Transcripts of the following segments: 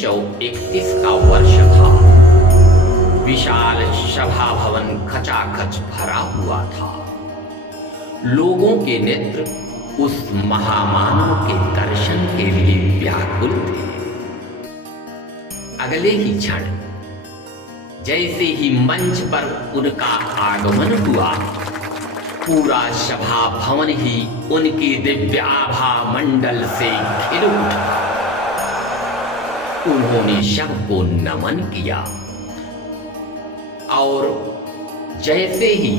1931 का वर्ष था। विशाल सभा भवन खचाखच भरा हुआ था। लोगों के नेत्र उस महामानव के दर्शन के लिए व्याकुल थे। अगले ही क्षण जैसे ही मंच पर उनका आगमन हुआ, पूरा सभा भवन ही उनके दिव्य आभा मंडल से खिल उठा। उन्होंने सबको नमन किया और जैसे ही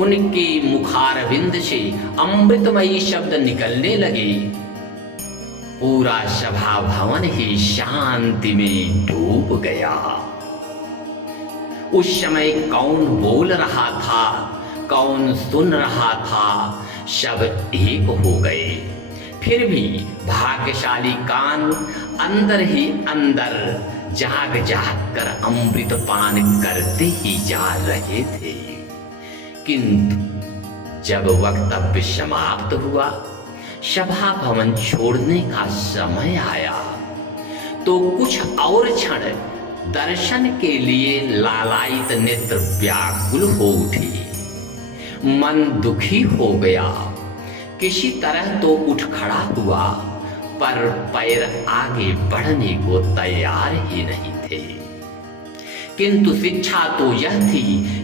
उनके मुखारविंद से अमृतमयी शब्द निकलने लगे, पूरा सभा भवन ही शांति में डूब गया। उस समय कौन बोल रहा था, कौन सुन रहा था, सब एक हो गए। फिर भी भाग्यशाली कान अंदर ही अंदर जाग जाग कर अमृत पान करते ही जा रहे थे। किंतु जब वक्तव्य समाप्त हुआ, सभा भवन छोड़ने का समय आया, तो कुछ और क्षण दर्शन के लिए लालायित नेत्र व्याकुल हो उठी। मन दुखी हो गया। किसी तरह तो उठ खड़ा हुआ, पर पैर आगे बढ़ने को तैयार ही नहीं थे। किंतु शिक्षा तो यह थी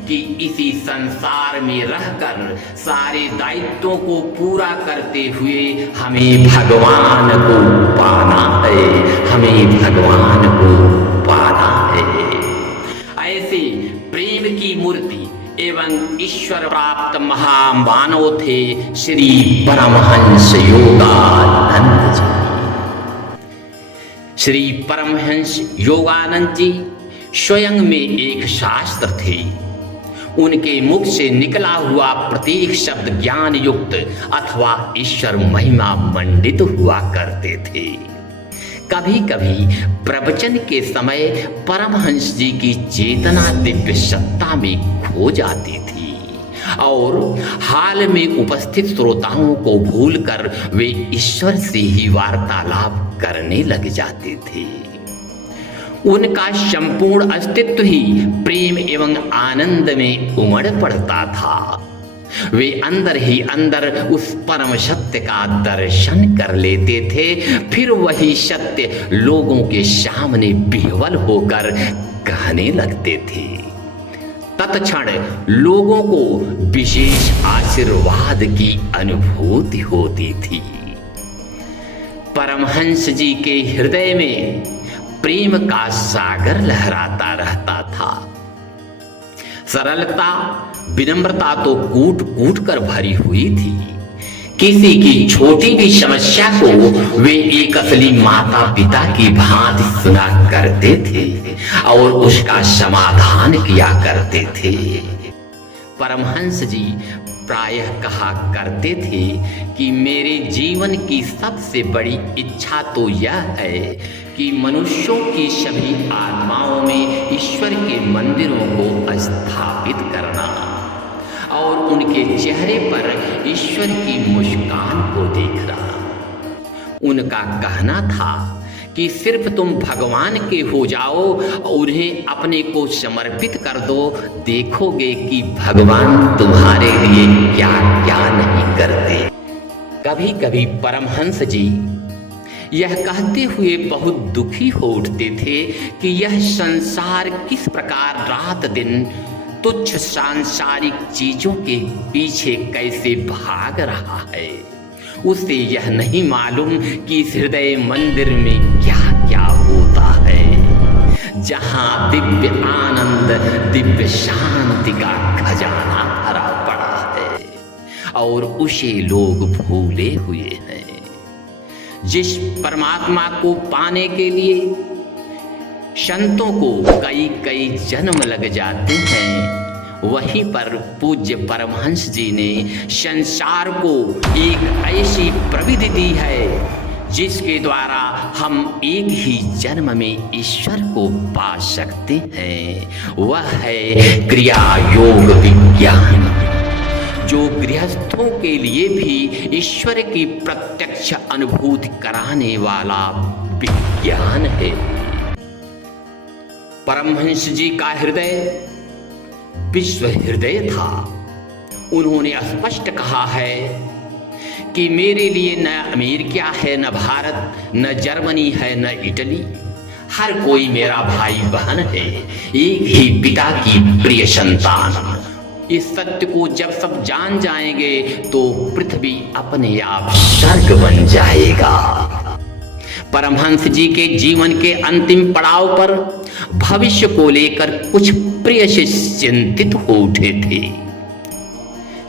कि इसी संसार में रहकर सारे दायित्वों को पूरा करते हुए हमें भगवान को पाना है, हमें भगवान को पाना है। ऐसे प्रेम की मूर्ति एवं ईश्वर प्राप्त महामानव थे श्री परमहंस योगानंद जी। श्री परमहंस योगानंद जी स्वयं में एक शास्त्र थे। उनके मुख से निकला हुआ प्रत्येक शब्द ज्ञान युक्त अथवा ईश्वर महिमा मंडित हुआ करते थे। कभी कभी प्रवचन के समय परमहंस जी की चेतना दिव्य सत्ता में खो जाती थी और हाल में उपस्थित श्रोताओं को भूलकर वे ईश्वर से ही वार्तालाप करने लग जाते थे। उनका संपूर्ण अस्तित्व ही प्रेम एवं आनंद में उमड़ पड़ता था। वे अंदर ही अंदर उस परम सत्य का दर्शन कर लेते थे। फिर वही सत्य लोगों के सामने विह्वल होकर कहने लगते थे। तत्क्षण लोगों को विशेष आशीर्वाद की अनुभूति होती थी। परमहंस जी के हृदय में प्रेम का सागर लहराता रहता था। सरलता विनम्रता तो कूट कूट कर भरी हुई थी। किसी की छोटी भी समस्या को वे एक असली माता पिता की भांति सुना करते थे और उसका समाधान किया करते थे। परमहंस जी प्रायः कहा करते थे कि मेरे जीवन की सबसे बड़ी इच्छा तो यह है कि मनुष्यों की सभी आत्माओं में ईश्वर के मंदिरों को स्थापित करना और उनके चेहरे पर ईश्वर की मुस्कान को देखना। उनका कहना था कि सिर्फ तुम भगवान के हो जाओ और उन्हें अपने को समर्पित कर दो, देखोगे कि भगवान तुम्हारे लिए क्या क्या नहीं करते। कभी कभी परमहंस जी यह कहते हुए बहुत दुखी हो उठते थे कि यह संसार किस प्रकार रात दिन तुच्छ सांसारिक चीजों के पीछे कैसे भाग रहा है। उसे यह नहीं मालूम कि इस हृदय मंदिर में क्या क्या होता है, जहां दिव्य आनंद दिव्य शांति का खजाना भरा पड़ा है और उसे लोग भूले हुए हैं। जिस परमात्मा को पाने के लिए संतों को कई कई जन्म लग जाते हैं, वहीं पर पूज्य परमहंस जी ने संसार को एक ऐसी प्रविधि दी है जिसके द्वारा हम एक ही जन्म में ईश्वर को पा सकते हैं। वह है क्रिया योग विज्ञान, जो गृहस्थों के लिए भी ईश्वर की प्रत्यक्ष अनुभूति कराने वाला विज्ञान है। परमहंस जी का हृदय विश्व हृदय था। उन्होंने स्पष्ट कहा है कि मेरे लिए न अमेरिका है, न भारत, न जर्मनी है, न इटली, हर कोई मेरा भाई बहन है, एक ही पिता की प्रिय संतान। इस सत्य को जब सब जान जाएंगे तो पृथ्वी अपने आप स्वर्ग बन जाएगा। परमहंस जी के जीवन के अंतिम पड़ाव पर भविष्य को लेकर कुछ प्रिय शिष्य चिंतित हो उठे थे।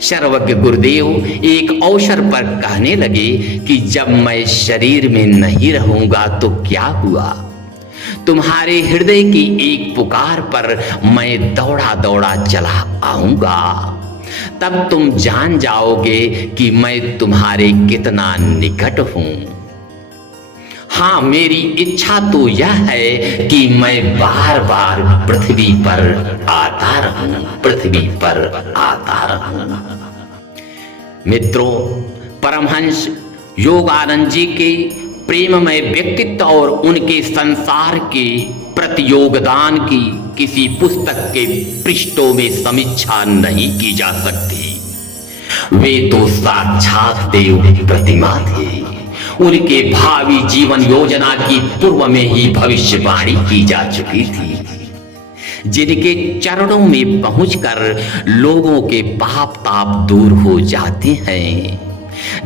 सर्वज्ञ गुरुदेव एक अवसर पर कहने लगे कि जब मैं शरीर में नहीं रहूंगा तो क्या हुआ? तुम्हारे हृदय की एक पुकार पर मैं दौड़ा दौड़ा चला आऊंगा, तब तुम जान जाओगे कि मैं तुम्हारे कितना निकट हूं। हाँ, मेरी इच्छा तो यह है कि मैं बार बार पृथ्वी पर आता रहूं, पृथ्वी पर आता रहूं। मित्रों, परमहंस योगानंद जी के प्रेममय व्यक्तित्व और उनके संसार के प्रति योगदान की किसी पुस्तक के पृष्ठों में समीक्षा नहीं की जा सकती। वे तो साक्षात देव प्रतिमा थे। उनके भावी जीवन योजना की पूर्व में ही भविष्यवाणी की जा चुकी थी, जिनके चरणों में पहुंचकर लोगों के पाप ताप दूर हो जाते हैं।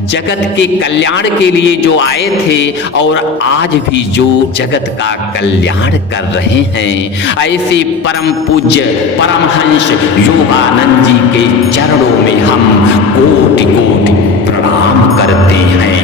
जगत के कल्याण के लिए जो आए थे और आज भी जो जगत का कल्याण कर रहे हैं, ऐसे परम पूज्य परमहंस योगानंद जी के चरणों में हम कोटि कोटि प्रणाम करते हैं।